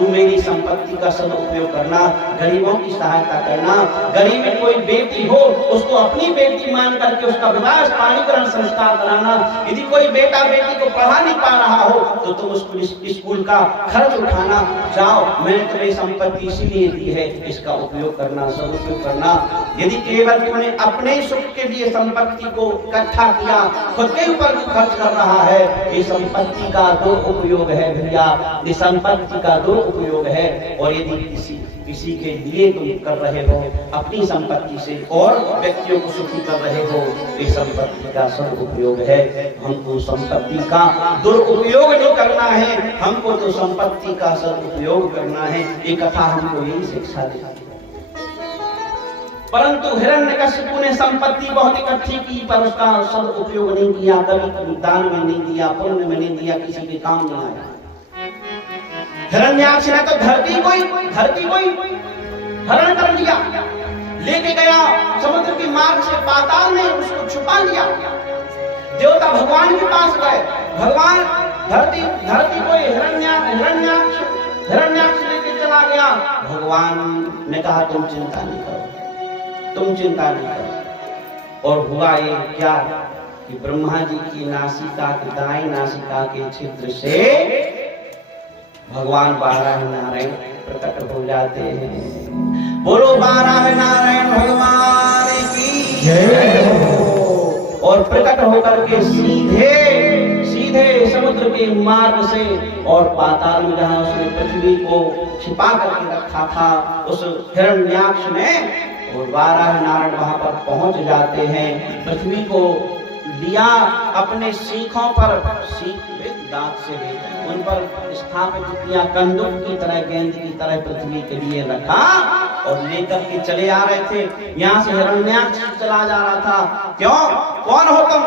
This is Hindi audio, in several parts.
तू मेरी संपत्ति का सदुपयोग करना, गरीबों की सहायता करना, गरीब में कोई बेटी हो उसको अपनी बेटी मान करके उसका विवाह पाणीकरण संस्कार कराना। यदि कोई बेटा बेटी को पढ़ा नहीं पा रहा हो तो तुम उसको स्कूल का खर्च उठाना। जाओ, मैंने तुम्हें संपत्ति इसीलिए दी है, इसका उपयोग करना, सदुपयोग करना। यदि केवल तुमने अपने सुख के लिए संपत्ति को इकट्ठा किया, खुद के ऊपर खर्च कर रहा है, ये संपत्ति का दुरुपयोग है भैया, ये संपत्ति का दुरुपयोग है। और यदि किसी के लिए तुम कर रहे हो अपनी संपत्ति से और व्यक्तियों को सुखी कर रहे हो, ये संपत्ति का सदुपयोग है। हमको संपत्ति का दुरुपयोग नहीं करना है, हमको तो संपत्ति का सदुपयोग करना है। ये कथा हमको यही शिक्षा देती है। परंतु हिरण्यकशिपु ने संपत्ति बहुत इकट्ठी की पर उसका सदुपयोग नहीं किया, कभी दान में नहीं दिया, पुण्य में नहीं दिया, किसी के काम नहीं आया। हिरण्याक्ष ने तो धरती को हरण कर लिया, लेके गया समुद्र की मार्ग से पाताल में उसको छुपा लिया। देवता भगवान के पास गए, भगवान धरती को हिरण्याक्ष लेके चला गया। भगवान ने कहा तुम चिंता नहीं करो, तुम चिंता नहीं करो। और हुआ ये क्या कि ब्रह्मा जी की नासिका की दाई नासिका के छिद्र से भगवान बारह नारायण प्रकट हो जाते हैं। बोलो बारह नारायण भगवान की जय। और प्रकट होकर के सीधे समुद्र के मार्ग से और पाताल में जहाँ उसने पृथ्वी को छिपा करके रखा था उस हिरण्याक्ष ने, और बारह नारायण वहां पर पहुंच जाते हैं। पृथ्वी को लिया अपने सीखों पर, सीख दांत से उन पर स्थापित किया, कंदुक की तरह, गेंद की तरह पृथ्वी के लिए रखा और लेकर के चले आ रहे थे। यहाँ से हिरण्याक्ष चला जा रहा था। क्यों? कौन हो तुम?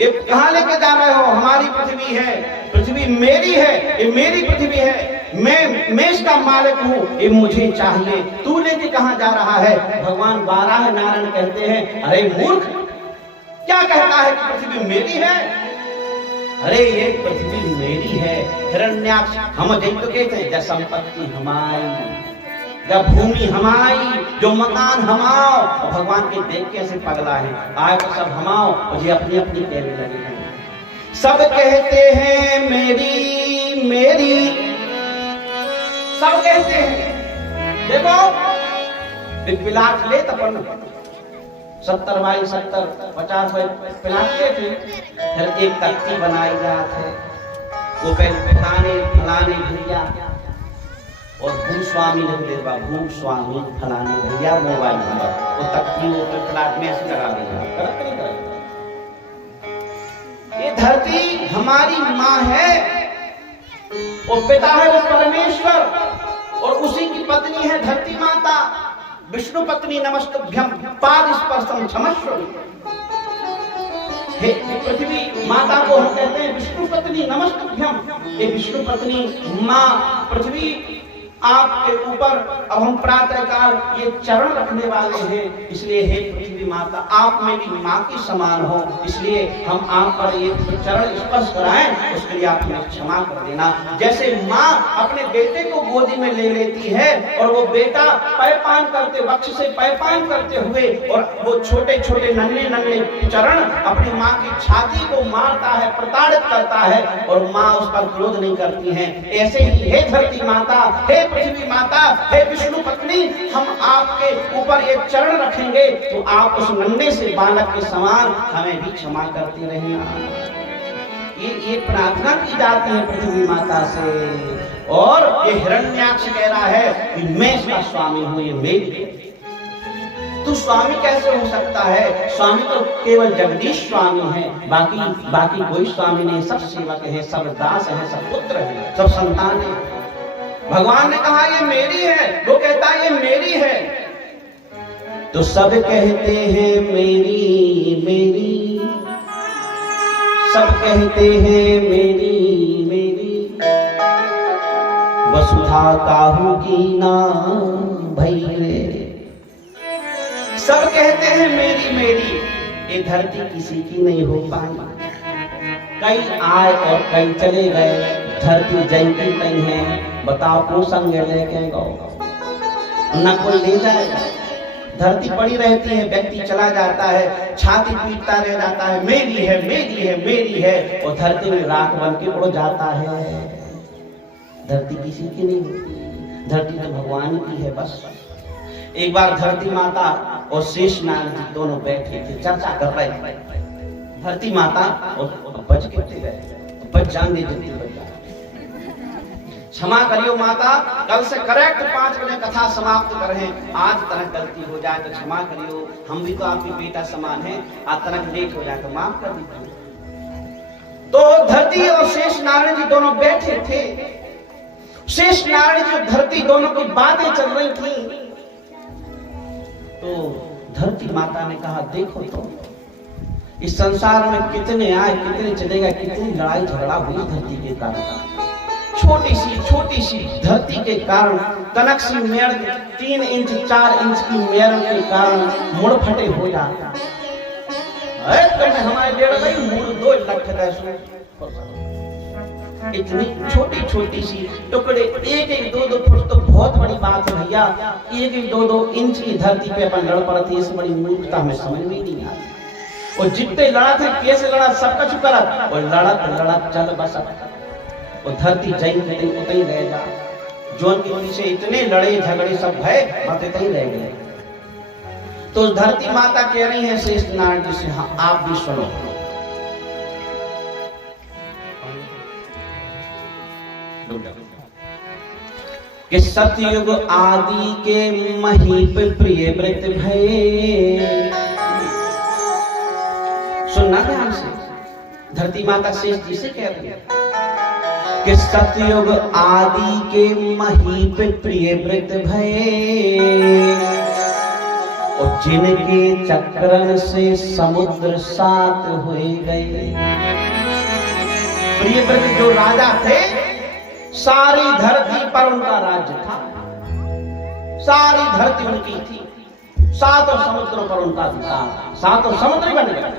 ये कहाँ लेके जा रहे हो? हमारी पृथ्वी है, पृथ्वी मेरी है, ये मेरी पृथ्वी है, मैं इसका मालिक हूँ, ये मुझे चाहिए, तू लेके कहाँ जा रहा है? भगवान बारह नारायण कहते हैं अरे मूर्ख, क्या कहता है कि पृथ्वी मेरी है? अरे ये पृथ्वी मेरी है। हिरण्याक्ष हम देख तो कहते हैं जब संपत्ति हमारी, जब भूमि हमारी, जो मकान हमाओ। भगवान के देख कैसे पगला है, आए तो सब हमाओ और ये अपनी अपनी कहने लगे हैं। सब कहते हैं मेरी मेरी, सब कहते हैं। देखो पिलाट ले तपन 70 बाई 70 50 प्लाट के थे, फिर एक तख्ती बनाई जात है, वो पहले फलाने भैया और भूस्वामी लिख दे, भूस्वामी फलाने भैया मोबाइल नंबर, वो तख्ती वो प्लाट में ऐसे लगा दिया। ये धरती हमारी माँ है, और पिता है वो परमेश्वर, और उसी की पत्नी है धरती माता। विष्णु पत्नी नमस्तुभ्यं पाद स्पर्शम क्षमस्व। हे पृथ्वी माता को हम कहते हैं विष्णु पत्नी नमस्तुभ्यं। ये विष्णु पत्नी माँ पृथ्वी आपके ऊपर अब हम प्रातःकाल ये चरण रखने वाले हैं, इसलिए हे पृथ्वी माता आप मेरी माँ की समान हो, इसलिए हम आप पर ये चरण स्पर्श कराएं, उसके लिए आप हमें क्षमा कर देना। जैसे माँ अपने बेटे को गोदी में ले लेती है और वो बेटा पैपान करते वक्ष से पैपान करते हुए और वो छोटे छोटे नन्हे नन्हे चरण अपनी माँ की छाती को मारता है, प्रताड़ित करता है, और माँ उस पर क्रोध नहीं करती है। ऐसे ही हे धरती माता, हे पृथ्वी माता, हे विष्णु पत्नी, हम आपके ऊपर एक चरण रखेंगे तो आप उस नन्हे से बालक के समान हमें भी क्षमा करते रहना। ये प्रार्थना की जाती है पृथ्वी माता से। और ये हिरण्याक्ष कह रहा है कि मैं इसका स्वामी हूँ, ये मेरी। तो स्वामी कैसे हो सकता है? स्वामी तो केवल जगदीश स्वामी है, बाकी कोई स्वामी नहीं। सब सेवक है, सब दास है, सब पुत्र है, सब संतान है। भगवान ने कहा ये मेरी है, वो कहता है ये मेरी है। तो सब कहते हैं मेरी मेरी, सब कहते हैं मेरी मेरी, वसुधा काहू की ना भई रे। सब कहते हैं मेरी मेरी, ये धरती किसी की नहीं हो पाई। कई आए और कई चले गए, धरती जयंती नहीं है, बताओ को संग लेके गो न कोई ले जाएगा। धरती पड़ी रहती है, व्यक्ति चला जाता है, छाती पीटता रह जाता है, मेरी है मेरी है मेरी है, और धरती में राख बन के उड़ जाता है। धरती किसी की नहीं होती, धरती तो भगवान की है बस। एक बार धरती माता और शेष नाग जी दोनों बैठे थे, चर्चा कर रहे थे। धरती माता और बच के गए, बच जाएंगे जितनी बच जाए। क्षमा करियो माता, कल से करेक्ट 5 बजे कथा समाप्त करें, आज तरह गलती हो जाए तो क्षमा करियो, हम भी तो आपकी बेटा समान है, आज तरह लेट हो जाए तो माफ कर दीजिए। तो धरती और शेष नारायण जी दोनों बैठे थे। शेष नारायण जी और धरती दोनों की बातें चल रही थी। तो धरती माता ने कहा, देखो तो इस संसार में कितने आए कितने चले गए, कितनी लड़ाई झगड़ा हुई धरती के कारण। छोटी सी धरती के कारण कनक सी मेड़ 3 इंच 4 इंच की मेड़ के कारण मुड़ फटे हो जाते। हमारे बेड़ गई मुड़ 2 लख इतनी छोटी सी टुकड़े 1-1 2-2 फुट तो बहुत बड़ी बात है भैया। 1-1 2-2 इंच की धरती पे अपन लड़ पड़ती है, इस बड़ी मूर्खता हमें समझ में नहीं आती। और जितने लड़ा थे कैसे लड़ा सबका चुकरा, और लड़ा चल बस और धरती जैन उतई रह जा। जोन के पीछे इतने लड़े झगड़े सब भय बातें तई रह गए। तो धरती माता कह रही है शेष नारायण जी से, हाँ आप भी सुनो। कि सतयुग आदि के महीप प्रिय व्रत भय। सुनना ध्यान से, धरती माता शेष जी से कह रही है कि सतयुग आदि के महीप प्रिय व्रत भय, और जिनके चक्रण से समुद्र सात हुए गए। प्रिय व्रत जो राजा थे, सारी धरती पर उनका राज्य था, सारी धरती उनकी थी, 7 समुद्रों पर उनका अधिकार, 7 समुद्र बन गए।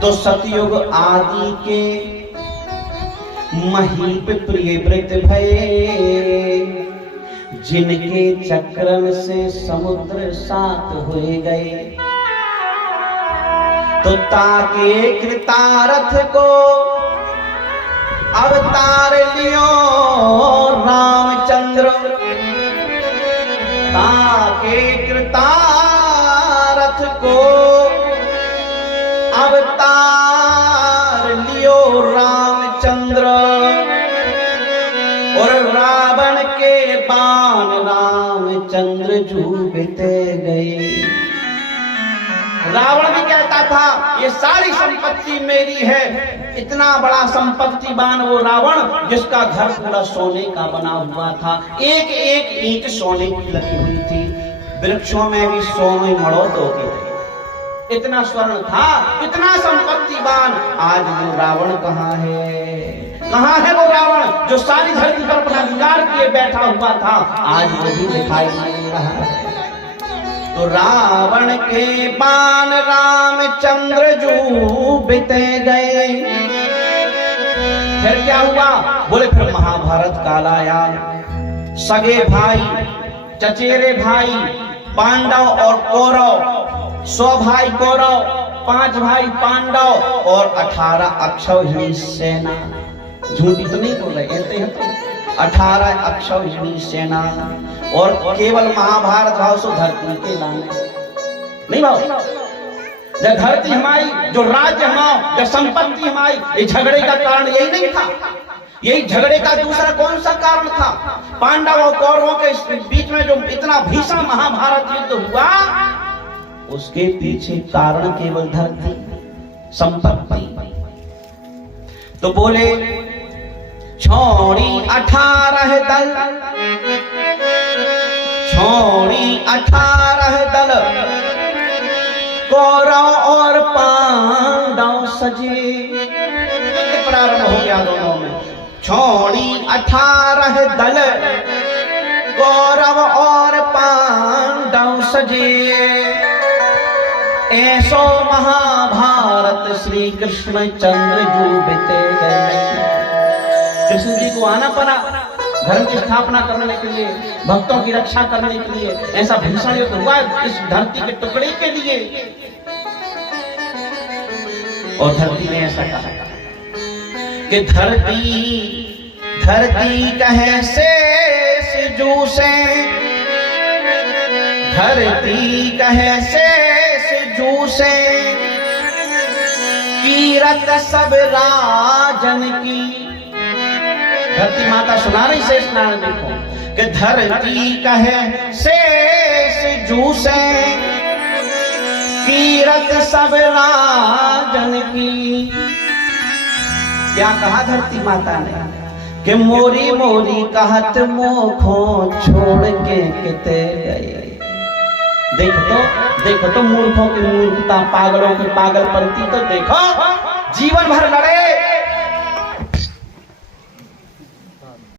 तो सतयुग आदि के महीप प्रिय व्रत भय, जिनके चक्रण से समुद्र सात हुए गए। तो ताके कृतारथ को अवतार लियो रामचंद्र, ताके कृतारथ को अवतार लियो रामचंद्र, और रावण के बाण रामचंद्र जूबते गए। रावण भी कहता था ये सारी संपत्ति मेरी है, इतना बड़ा संपत्तिवान वो रावण जिसका घर पूरा सोने का बना हुआ था, एक एक ईंट सोने की लगी हुई थी, वृक्षों में भी सोने मड़ोत हो गए, इतना स्वर्ण था, इतना संपत्तिवान। आज वो रावण कहाँ है वो रावण जो सारी धरती पर अपना अधिकार किए बैठा हुआ था, आज वो भी दिखाई नहीं रहा है। तो रावण के बाण रामचंद्र जूबते गए। फिर क्या हुआ? बोले फिर महाभारत काल आया। सगे भाई, चचेरे भाई पांडव और कौरव, 100 भाई कौरव, 5 भाई पांडव और 18 अक्षौहिणी सेना। झूठी तो नहीं बोल रहे, ऐसे हैं तो 18 अक्षौहिणी सेना, और केवल महाभारत भाव सो धरती के लाने नहीं भाव। जब धरती हमारी, जो राज्य हमारा, जो संपत्ति हमारी, ये झगड़े का कारण यही नहीं था। यही झगड़े का दूसरा कौन सा कारण था? पांडव और कौरवों के बीच में जो इतना भीषण महाभारत युद्ध हुआ, उसके पीछे कारण केवल धरती, संपत्ति। तो बोले छोड़ी 18 दल, छोड़ी 18 दल, कौरव और पांडव सजे। प्रारंभ हो गया दोनों में। छोड़ी 18 दल, कौरव और पांडव सजे, ऐसो महाभारत श्री कृष्ण चंद्र जू बिते गए। कृष्ण जी को आना पड़ा धर्म की स्थापना करने के लिए, भक्तों की रक्षा करने के लिए। ऐसा भीषण युद्ध हुआ इस धरती के टुकड़े के लिए, और धरती ने ऐसा कहा कि धरती कहे शेष जूसे, धरती कहे शेष जूसे, कीरत सब राजन की। धरती माता सुना रही शेष नारायण देखो कि धरती कहे शेष जूसे, कीरत सब राजन की। क्या कहा धरती माता ने कि मोरी मोरी कहत मोखो छोड़ के किते गए। देखो तो मूर्खों की मूर्खता, पागलों की पागलपंती तो देखो। जीवन भर लड़े,